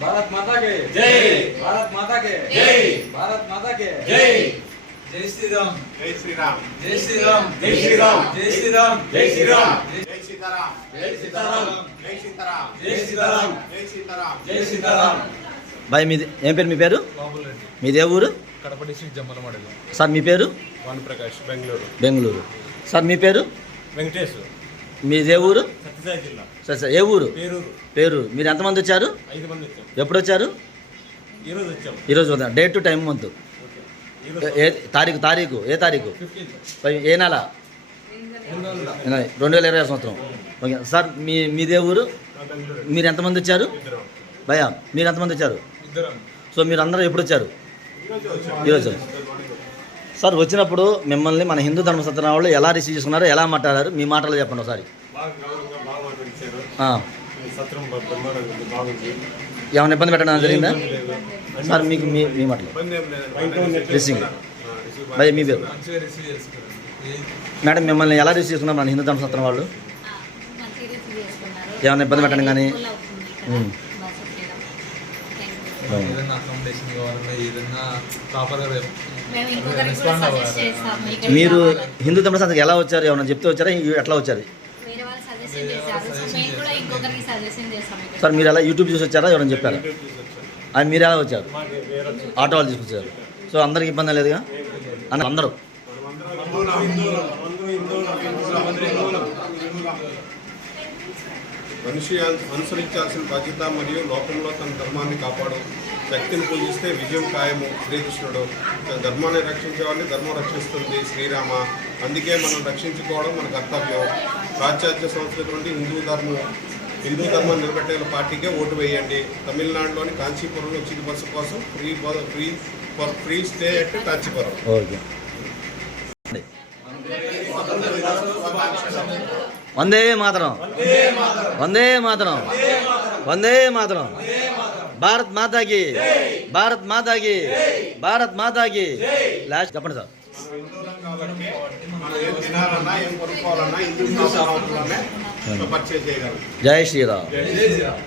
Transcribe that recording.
भारत माता के जय। भारत माता के जय। भारत माता के जय। जय श्री राम जय श्री राम जय श्री राम जय श्री राम जय श्री राम जय श्री राम जय सीताराम जय सीताराम जय सीताराम जय सीताराम जय सीताराम जय सीताराम బాయ్ మీది ఏం పేరు మీ పేరు బాబులరెడ్డి మీది ఏ ఊరు కడప డిస్ట్రిక్ట్ జమ్మలమడుగు సార్ మీ పేరు వన్ ప్రకాష్ బెంగళూరు బెంగళూరు సార్ మీ పేరు వెంకటేష్ మీది ఏ ఊరు సత్యసాయి జిల్లా సార్ సార్ ఏ ఊరు పేరూరు పేరు మీరు ఎంతమంది వచ్చారు 5 మంది వచ్చాం ఎప్పుడు వచ్చారు ఈ రోజు వచ్చాం ఈరోజు ఉదయం డేట్ టు టైం మంత్ ఏ తారీఖు ఏ తారీఖు ఏ నెల 2020 సంవత్సరం ఓకే సార్ మీదే ఊరు మీరు ఎంతమంది వచ్చారు భయ్యా మీరు ఎంతమంది వచ్చారు ఇద్దరం సో మీరు అందరూ ఎప్పుడు వచ్చారు ఈరోజు సార్ వచ్చినప్పుడు మిమ్మల్ని మన హిందూ ధర్మ సత్యనారాయణ వాళ్ళు ఎలా రిసీవ్ చేసుకున్నారో ఎలా మాట్లాడారు మీ మాటలు చెప్పండి ఒకసారి బాగా గౌరవంగా బాగా మాట్లాడించారు సత్రం బ్రహ్మాండంగా ఉంది, బాగుంది. ఏమైనా ఇబ్బంది పెట్టడం జరిగిందా లేదు. సార్ మీకు మీ మాటలు ఇబ్బంది ఏం లేదు. రిసీవింగ్ భయ్య మీ పేరు మంచిగా రిసీవ్ చేసుకున్నాను మేడం మిమ్మల్ని ఎలా రిసీవ్ చేసుకున్నారు మన హిందూ ధర్మ సత్యనారాయణ వాళ్ళు మంచిగా రిసీవ్ చేసుకున్నారు. ఏమైనా ఇబ్బంది పెట్టడం కానీ? కూల్ అవుతుంది ఇక్కడ. ఉమ్. బస్సు చేయడం. Thank you. ఏదైనా అకామిడేషన్ కావాలన్నా ఏదైనా ప్రాపర్గా మేము ఇంకొకరికి కూడా సజెస్ట్ చేస్తాము. ఇక్కడ మీరు కావాలని. హిందూ ధర్మ సత్యం ఎలా వచ్చారు ఏమైనా చెప్తే వచ్చారా ఎట్లా వచ్చారు వేరే వాళ్ళు సజెషన్ చేశారు. సో మేము కూడా ఇంకొకరికి సజెషన్ చేస్తాము. ఇక్కడ. సార్ మీరు ఎలా యూట్యూబ్ చూసి వచ్చారా ఎవరైనా చెప్పారా చూసి వచ్చాం. అది మీరు ఎలా వచ్చారు మాకు వేరే వచ్చాం. ఆటో వాళ్ళు తీసుకొచ్చారు సో అందరికి ఇబ్బంది లేదుగా అని అందరూ మనిషి అనుసరించాల్సిన బాధ్యత మరియు లోకంలో తన ధర్మాన్ని కాపాడు శక్తిని పూజిస్తే విజయం ఖాయము శ్రీకృష్ణుడు ధర్మాన్ని రక్షించేవాడిని ధర్మం రక్షిస్తుంది శ్రీరామ అందుకే మనం రక్షించుకోవడం మన కర్తవ్యం పాశ్చాత్య సంస్కృతి నుండి హిందూ ధర్మాన్ని నిలబెట్టే పార్టీకే ఓటు వేయండి తమిళనాడులోని కాంచీపురంలో ఉచిత బస్సు కోసం free stay at Kanchipuram okay Vande Mataram Vande Mataram Vande Mataram Bharat మాతాకి భారత్ మాతాకి భారత్ మాతాకి లాస్ట్ చెప్పండి సార్ హిందువులం కాబట్టి మనం ఏం తినాలన్నా ఏం కొనుక్కోవాలన్నా హిందూ పర్చేజ్ చేయగలం జై శ్రీరామ్ జై శ్రీరామ్